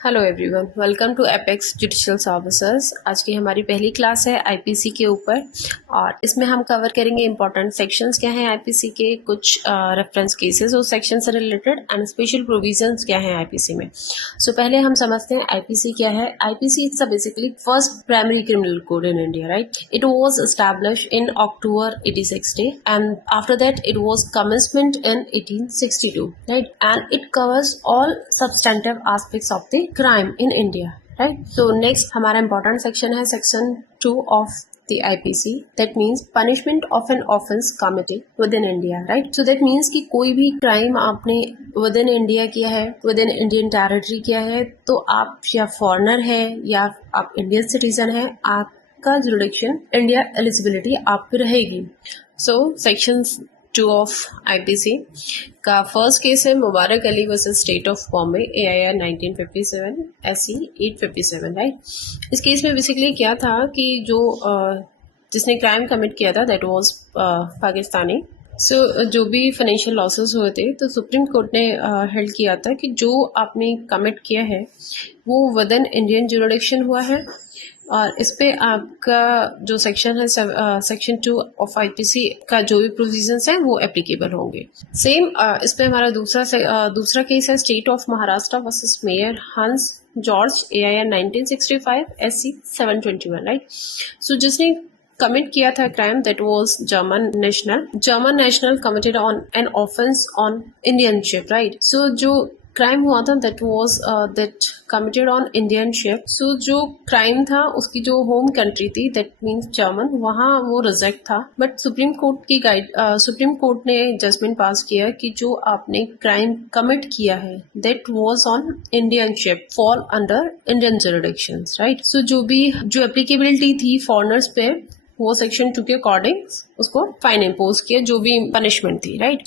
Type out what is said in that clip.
Hello everyone, welcome to apex judicial services. आज की हमारी पहली क्लास है आईपीसी के ऊपर और इसमें हम कवर करेंगे इंपॉर्टेंट सेक्शंस क्या हैं आईपीसी के, कुछ रेफरेंस केसेस उस सेक्शन से रिलेटेड एंड स्पेशल प्रोविजंस क्या हैं आईपीसी में। पहले हम समझते हैं आईपीसी क्या है। IPC is basically first primary criminal code in India, right. It was established in October 1860 and after that it was commencement in 1862, right, and it covers all substantive aspects of the crime in India, right. So next हमारा important section है section 2 of the IPC, that means punishment of an offense committed within India, right. So that means कि कोई भी crime आपने within India किया है, within Indian territory किया है, तो आप या foreigner है या आप Indian citizen है, आपका jurisdiction India eligibility आप पे रहेगी। So sections 2 ऑफ आईपीसी का फर्स्ट केस है Mubarak Ali versus state of Bombay, AIR 1957 SC 857, right. इस केस में बेसिकली क्या था कि जो जिसने क्राइम कमिट किया था दैट वाज पाकिस्तानी। जो भी फाइनेंशियल लॉसेस हुए थे तो सुप्रीम कोर्ट ने हेल्ड किया था कि जो आपने कमिट किया है वो विद इन इंडियन जुरिडिक्शन हुआ है और इस पे आपका जो सेक्शन है सेक्शन 2 ऑफ आईपीसी का जो भी प्रोविजंस है वो एप्लीकेबल होंगे। सेम इस पे हमारा दूसरा केस है state of Maharashtra versus mayor हंस जॉर्ज, AIR 1965 SC 721, राइट। जिसने कमिट किया था crime that was German national committed on an offence on Indian ship, right. जो क्राइम हुआ था that was that committed on Indian ship. जो crime था उसकी जो होम कंट्री थी दैट मीन्स जर्मन, वहाँ वो रिजेक्ट था, बट सुप्रीम कोर्ट ने जजमेंट पास किया कि जो आपने क्राइम कमिट किया है that was on Indian ship, fall under Indian jurisdictions, right. जो एप्लीकेबिलिटी थी फॉरेनर्स पे वो सेक्शन 2 के अकॉर्डिंग उसको फाइन इम्पोज किया, जो भी पनिशमेंट थी, राइट।